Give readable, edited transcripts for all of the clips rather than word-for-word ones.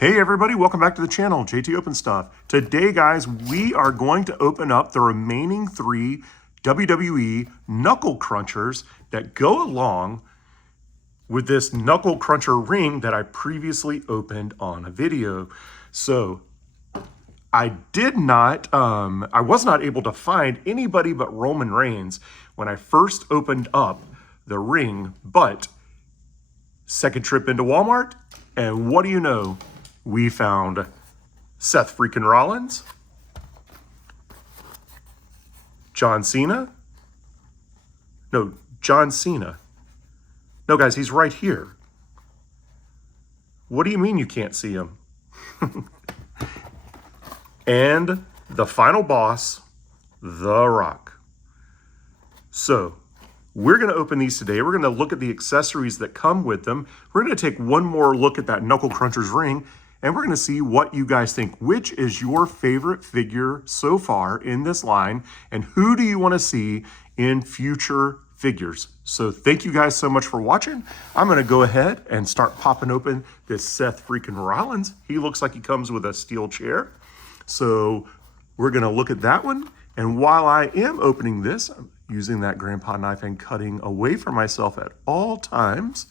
Hey everybody, welcome back to the channel, JT Open Stuff. Today guys, we are going to open up the remaining 3 WWE Knuckle Crunchers that go along with this Knuckle Cruncher ring that I previously opened on a video. So I was not able to find anybody but Roman Reigns when I first opened up the ring, but second trip into Walmart, and what do you know? We found Seth freaking Rollins, John Cena. No, guys, he's right here. What do you mean you can't see him? And the final boss, The Rock. So, we're going to open these today. We're going to look at the accessories that come with them. We're going to take one more look at that Knuckle Crunchers ring, and we're going to see what you guys think. Which is your favorite figure so far in this line, and who do you want to see in future figures? So thank you guys so much for watching. I'm going to go ahead and start popping open this Seth freaking Rollins. He looks like he comes with a steel chair. So we're going to look at that one. And while I am opening this, I'm using that grandpa knife and cutting away from myself at all times.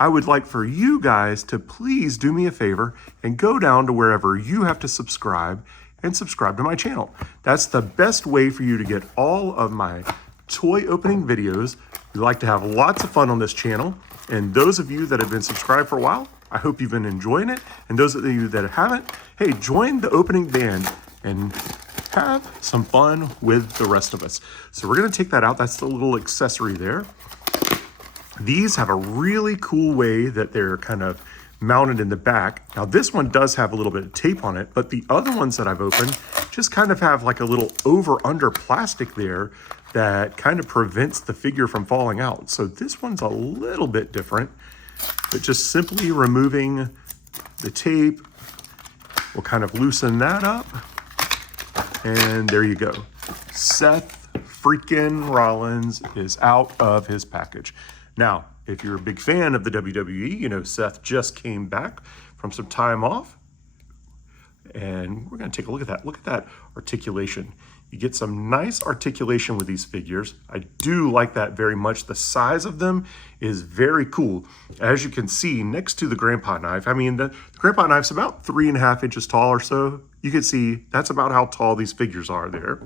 I would like for you guys to please do me a favor and go down to wherever you have to subscribe and subscribe to my channel. That's the best way for you to get all of my toy opening videos. We like to have lots of fun on this channel. And those of you that have been subscribed for a while, I hope you've been enjoying it. And those of you that haven't, hey, join the opening band and have some fun with the rest of us. So we're gonna take that out. That's the little accessory there. These have a really cool way that they're kind of mounted in the back. Now this one does have a little bit of tape on it, but the other ones that I've opened just kind of have like a little over-under plastic there that kind of prevents the figure from falling out. So this one's a little bit different, but just simply removing the tape will kind of loosen that up. And there you go. Seth freaking Rollins is out of his package. Now, if you're a big fan of the WWE, you know Seth just came back from some time off. And we're going to take a look at that. Look at that articulation. You get some nice articulation with these figures. I do like that very much. The size of them is very cool. As you can see, next to the grandpa knife, I mean, the grandpa knife's about 3.5 inches tall or so. You can see that's about how tall these figures are there.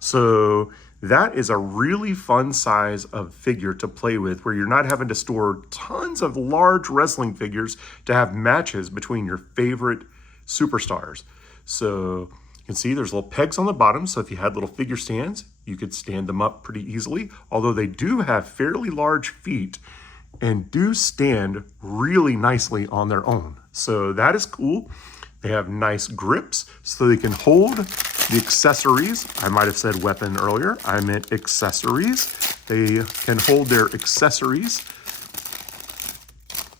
So that is a really fun size of figure to play with, where you're not having to store tons of large wrestling figures to have matches between your favorite superstars. So you can see there's little pegs on the bottom. So if you had little figure stands, you could stand them up pretty easily. Although they do have fairly large feet and do stand really nicely on their own. So that is cool. They have nice grips so they can hold the accessories. I might have said weapon earlier. I meant accessories. They can hold their accessories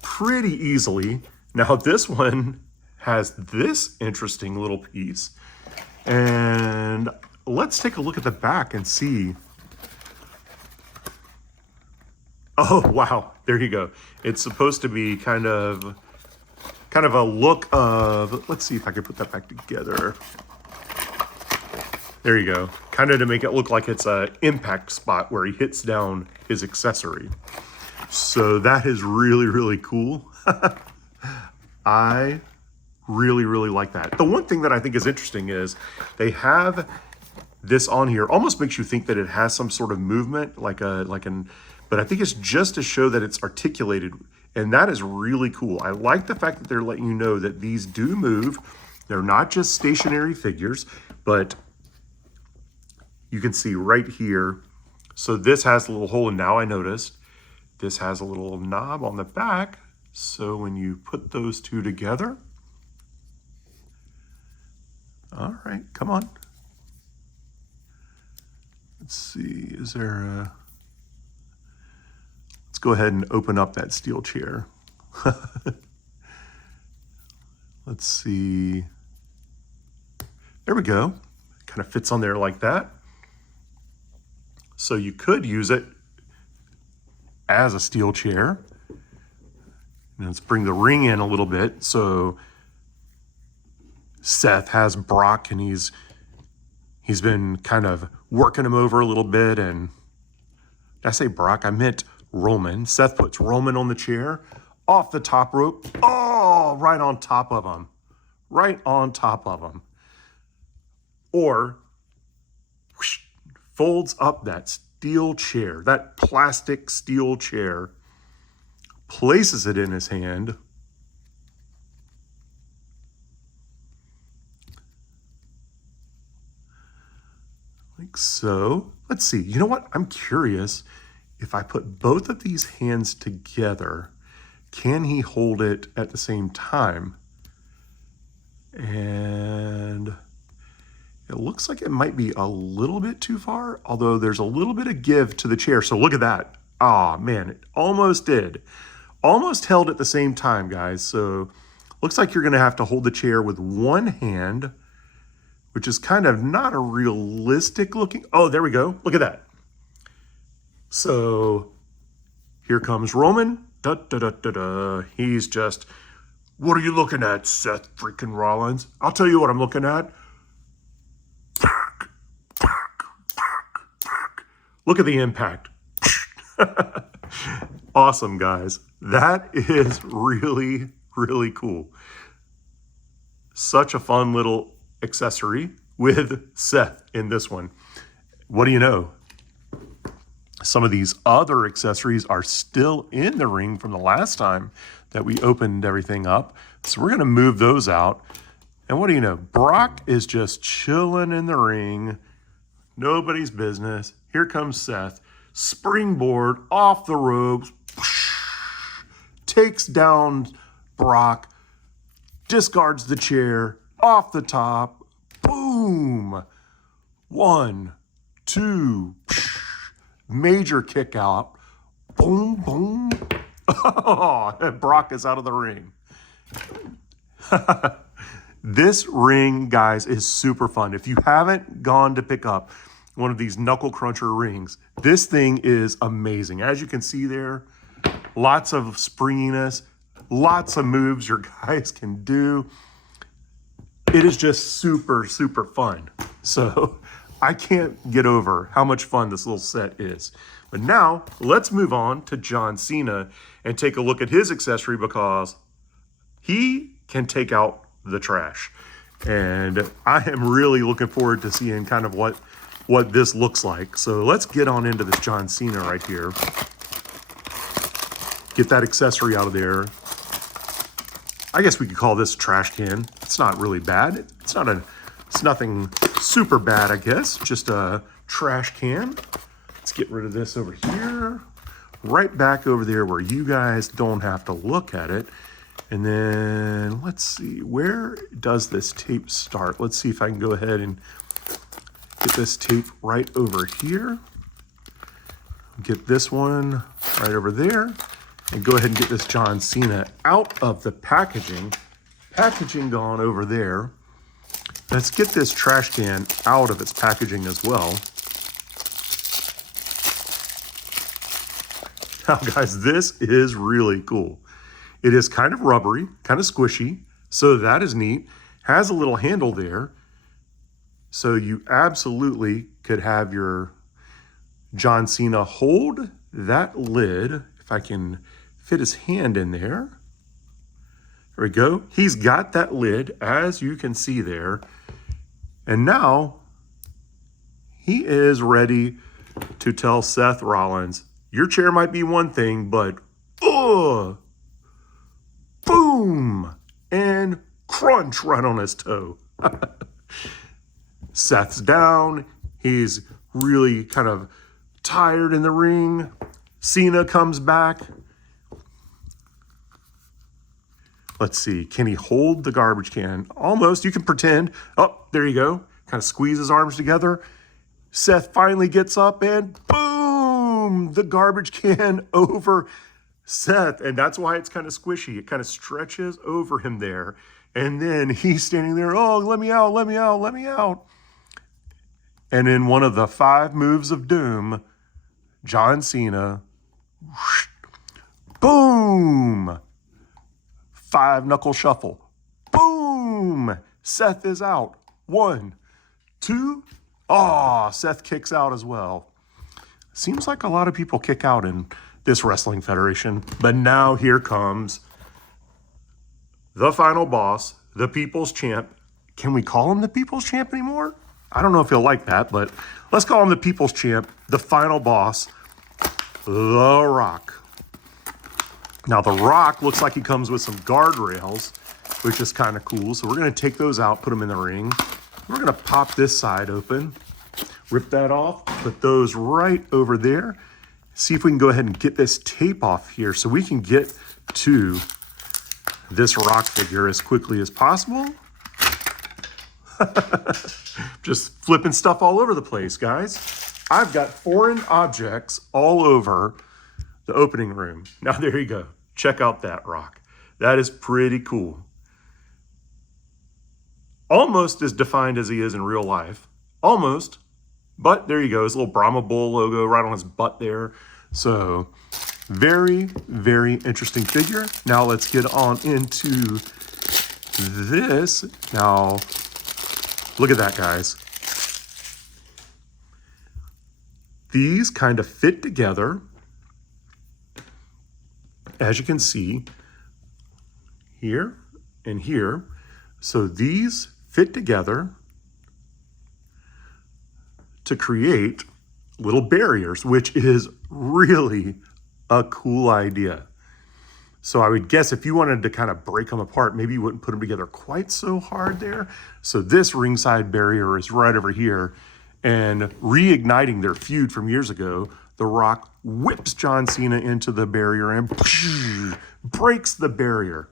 pretty easily. Now this one has this interesting little piece. And let's take a look at the back and see. Oh, wow. There you go. It's supposed to be kind of a look of, let's see if I can put that back together. There you go. Kind of to make it look like it's an impact spot where he hits down his accessory. So that is really, really cool. I really, really like that. The one thing that I think is interesting is they have this on here. Almost makes you think that it has some sort of movement, but I think it's just to show that it's articulated. And that is really cool. I like the fact that they're letting you know that these do move. They're not just stationary figures, but you can see right here. So this has a little hole, and now I noticed this has a little knob on the back. So when you put those two together, all right, come on. Let's see, is there a... Let's go ahead and open up that steel chair. Let's see. There we go. Kind of fits on there like that. So you could use it as a steel chair. And let's bring the ring in a little bit. So Seth has Brock, and he's been kind of working him over a little bit. And did I say Brock? I meant Roman. Seth puts Roman on the chair, off the top rope. Oh, right on top of him. Right on top of him. Or whoosh, folds up that steel chair, that plastic steel chair, places it in his hand. Like so. Let's see. You know what? I'm curious if I put both of these hands together, can he hold it at the same time? And it looks like it might be a little bit too far, although there's a little bit of give to the chair. So look at that. Ah, man, it almost did. Almost held at the same time, guys. So looks like you're going to have to hold the chair with one hand, which is kind of not a realistic looking. Oh, there we go. Look at that. So here comes Roman. Da, da, da, da, da. He's just, what are you looking at, Seth freaking Rollins? I'll tell you what I'm looking at. Look at the impact. Awesome, guys. That is really, really cool. Such a fun little accessory with Seth in this one. What do you know? Some of these other accessories are still in the ring from the last time that we opened everything up. So we're going to move those out. And what do you know? Brock is just chilling in the ring. Nobody's business. Here comes Seth. Springboard off the ropes. Takes down Brock. Discards the chair. Off the top. Boom. 1, 2. Major kick out. Boom, boom. Oh, and Brock is out of the ring. This ring, guys, is super fun. If you haven't gone to pick up one of these Knuckle Cruncher rings, this thing is amazing. As you can see there, lots of springiness, lots of moves your guys can do. It is just super, super fun. So I can't get over how much fun this little set is. But now let's move on to John Cena and take a look at his accessory, because he can take out the trash. And I am really looking forward to seeing kind of what this looks like. So let's get on into this John Cena right here. Get that accessory out of there. I guess we could call this a trash can. It's not really bad. It's nothing super bad, I guess. Just a trash can. Let's get rid of this over here. Right back over there where you guys don't have to look at it. And then let's see, where does this tape start? Let's see if I can go ahead and get this tape right over here. Get this one right over there. And go ahead and get this John Cena out of the packaging. Packaging gone over there. Let's get this trash can out of its packaging as well. Now, guys, this is really cool. It is kind of rubbery, kind of squishy, so that is neat. Has a little handle there, so you absolutely could have your John Cena hold that lid. If I can fit his hand in there. There we go. He's got that lid, as you can see there. And now he is ready to tell Seth Rollins, your chair might be one thing, but boom, and crunch right on his toe. Seth's down. He's really kind of tired in the ring. Cena comes back. Let's see, can he hold the garbage can? Almost, you can pretend. Oh, there you go. Kind of squeeze his arms together. Seth finally gets up and boom, the garbage can over Seth. And that's why it's kind of squishy. It kind of stretches over him there. And then he's standing there, oh, let me out, let me out, let me out. And in one of the 5 moves of doom, John Cena, whoosh, boom, 5 knuckle shuffle, boom, Seth is out. 1, 2. Oh, Seth kicks out as well. Seems like a lot of people kick out in this wrestling federation. But now here comes the final boss, the People's Champ. Can we call him the People's Champ anymore? I don't know if he'll like that, but let's call him the People's Champ, the final boss, The Rock. Now, The Rock looks like he comes with some guardrails, which is kind of cool. So we're going to take those out, put them in the ring. We're going to pop this side open, rip that off, put those right over there. See if we can go ahead and get this tape off here so we can get to this Rock figure as quickly as possible. Just flipping stuff all over the place, guys. I've got foreign objects all over the opening room. Now, there you go. Check out that Rock. That is pretty cool. Almost as defined as he is in real life. Almost. But there you go. His little Brahma Bull logo right on his butt there. So, very, very interesting figure. Now, let's get on into this. Now, look at that, guys. These kind of fit together, as you can see, here and here. So these fit together to create little barriers, which is really a cool idea. So I would guess if you wanted to kind of break them apart, maybe you wouldn't put them together quite so hard there. So this ringside barrier is right over here. And reigniting their feud from years ago, The Rock whips John Cena into the barrier and breaks the barrier.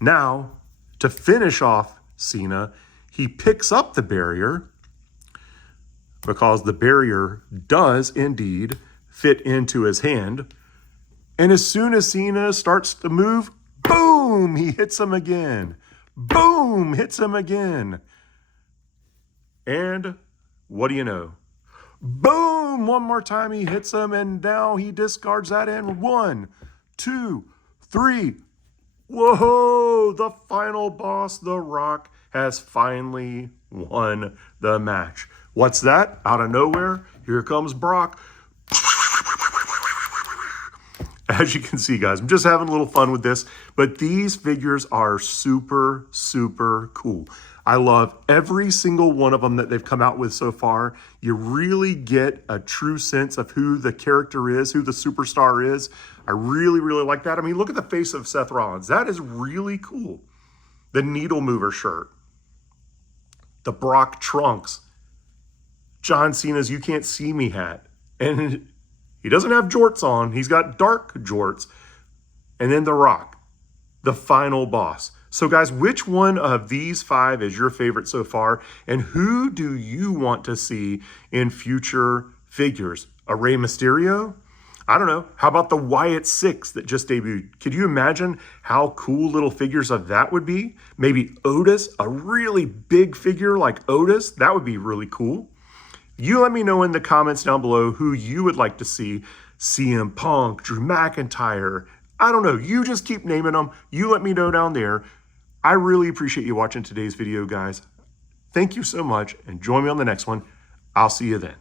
Now, to finish off Cena, he picks up the barrier because the barrier does indeed fit into his hand. And as soon as Cena starts to move, boom, he hits him again. Boom, hits him again. And what do you know? Boom, one more time he hits him, and now he discards that in 1, 2, 3. Whoa, the final boss, The Rock, has finally won the match. What's that? Out of nowhere, here comes Brock. As you can see, guys, I'm just having a little fun with this, but these figures are super, super cool. I love every single one of them that they've come out with so far. You really get a true sense of who the character is, who the superstar is. I really, really like that. I mean, look at the face of Seth Rollins. That is really cool. The needle mover shirt. The Brock trunks. John Cena's You Can't See Me hat. And he doesn't have jorts on. He's got dark jorts. And then The Rock, the final boss. So guys, which one of these 5 is your favorite so far? And who do you want to see in future figures? A Rey Mysterio? I don't know. How about the Wyatt 6 that just debuted? Could you imagine how cool little figures of that would be? Maybe Otis, a really big figure like Otis. That would be really cool. You let me know in the comments down below who you would like to see. CM Punk, Drew McIntyre. I don't know. You just keep naming them. You let me know down there. I really appreciate you watching today's video, guys. Thank you so much, and join me on the next one. I'll see you then.